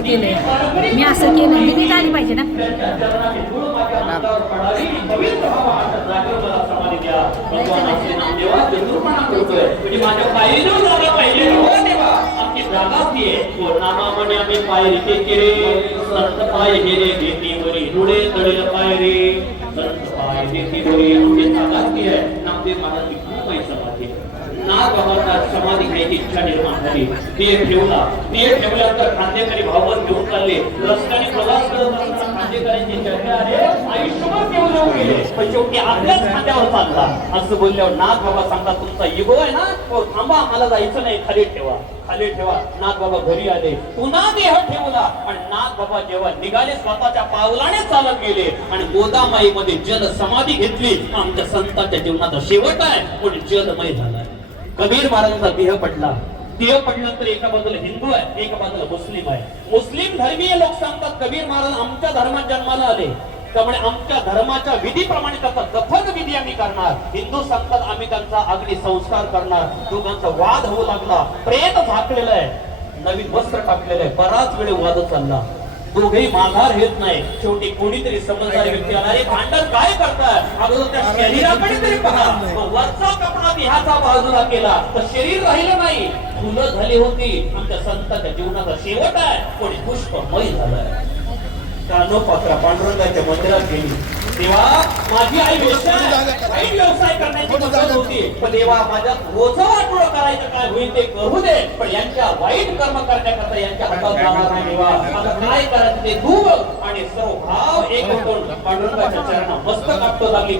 केलंय मी असं केलं म्हणजे मी आली पाहिजे ना म्हणजे माझ्या पायरीनं जागा पाहिजे हो देवा आमची जागा ती पाय रिते समाधी नाग बाबांना समाधी घ्यायची इच्छा निर्माण झाली. ते ठेवला. ते ठेवल्यानंतर खांदेकरी भावत घेऊन चालले. रस्त्याने प्रवास करत असताना खांदेकरांची चर्चा आले आयुष्यभर घेऊन जाऊन गेले पण शेवटी आपल्याच खांद्यावर चालला. असं बोलल्यावर नाथ बाबा सांगतात तुमचा इगो आहे ना? हो थांबा मला जायचं नाही. खाली ठेवा. खाली ठेवा. नाथ बाबा घरी आले. पुन्हा देह ठेवला. आणि नाथ बाबा जेव्हा निघाले स्वतःच्या पावलाने चालत गेले आणि गोदामाईमध्ये जल समाधी घेतली. आमच्या संतांच्या जीवनाचा शेवट आहे. पण जलमय झालाय कबीर महाराजांचा देह पडला. देह पडल्यानंतर एका बाजूला हिंदू आहे एका बाजूला मुस्लिम आहे. मुस्लिम धर्मीय लोक सांगतात कबीर महाराज आमच्या धर्मात जन्माला आले. त्यामुळे आमच्या धर्माच्या विधीप्रमाणे त्याचा दफन विधी आम्ही करणार. हिंदू सांगतात आम्ही त्यांचा अग्नी संस्कार करणार. दोघांचा वाद होऊ लागला. प्रेत झाकलेलं आहे. नवीन वस्त्र टाकलेलं आहे. बराच वेळ वाद चालला. दोघेही माघार घेत नाही. शेवटी कोणीतरी समजदार व्यक्ती आला. अरे भांडण काय करताय? अगोदर त्या शरीराकडे तरी पहा. वरचा कपडा ह्याचा बाजूला केला. तर शरीर राहिलं नाही. फुलं झाली होती. आमच्या संतांच्या जीवनाचा शेवट आहे. कोणी पुष्पमय झालाय. कानोपात्रा पांडुरंगाच्या मंदिरात गेली. तेव्हा माझी आई व्यवसाय करण्याची पद्धत होती. पण देवा माझ्या रोजं वाटोळं करायचं काय होईल ते करू दे पण यांच्या वाईट कर्म करण्याकरता यांच्या हातात जाणार नाही देवा आता काय करायचं ते बघ आणि सर्व भाव पांडुरंगाच्या चरणा लागली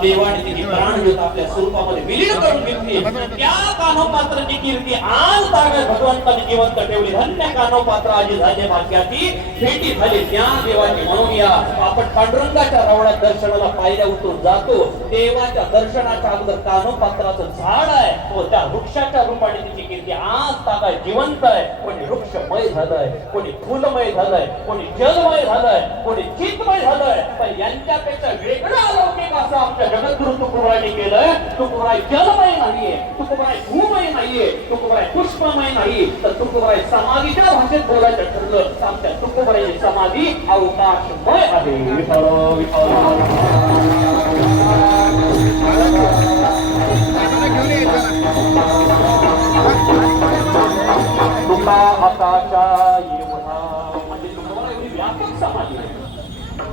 देवाने प्राण आपल्या स्वरूपामध्ये विलीन करून घेतली त्या कानोपात्राची कीर्ती आज भगवंताने जिवंत ठेवली धन्य कानोपात्र आजी झाले भाग्याची भेटी झाली त्या देवाची म्हणून या आपण पांडुरंगाच्या रवळ्यात दर्शनाला पायऱ्या उतरून जातो देवाच्या दर्शनाच्या अगोदर कानोपात्राचं झाड आहे व त्या वृक्षाच्या रूपाने तिची कीर्ती आज ताका जिवंत आहे कोणी वृक्षमय झालंय कोणी फुलमय झालंय कोणी जलमय झालंय कोणी चितमय झालंय पण यांच्यापेक्षा वेगळं अलौकिक असं आमच्या जगद्गुरु तुकोबाईने केलंय. तुकोबाई जलमय नाहीये तुकोबाई भूमय नाहीये तुकोबाई पुष्पमय नाही. तर तुकोबाई समाधीच्या भाषेत बोलायचं ठरलं तर आमच्या तुकोबाईची समाधी अवकाशमय आहे. विठ्ठल, विठ्ठल.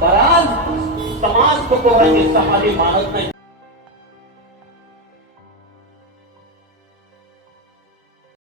बराच समाज तुकोबाची समाधी मानत नाही.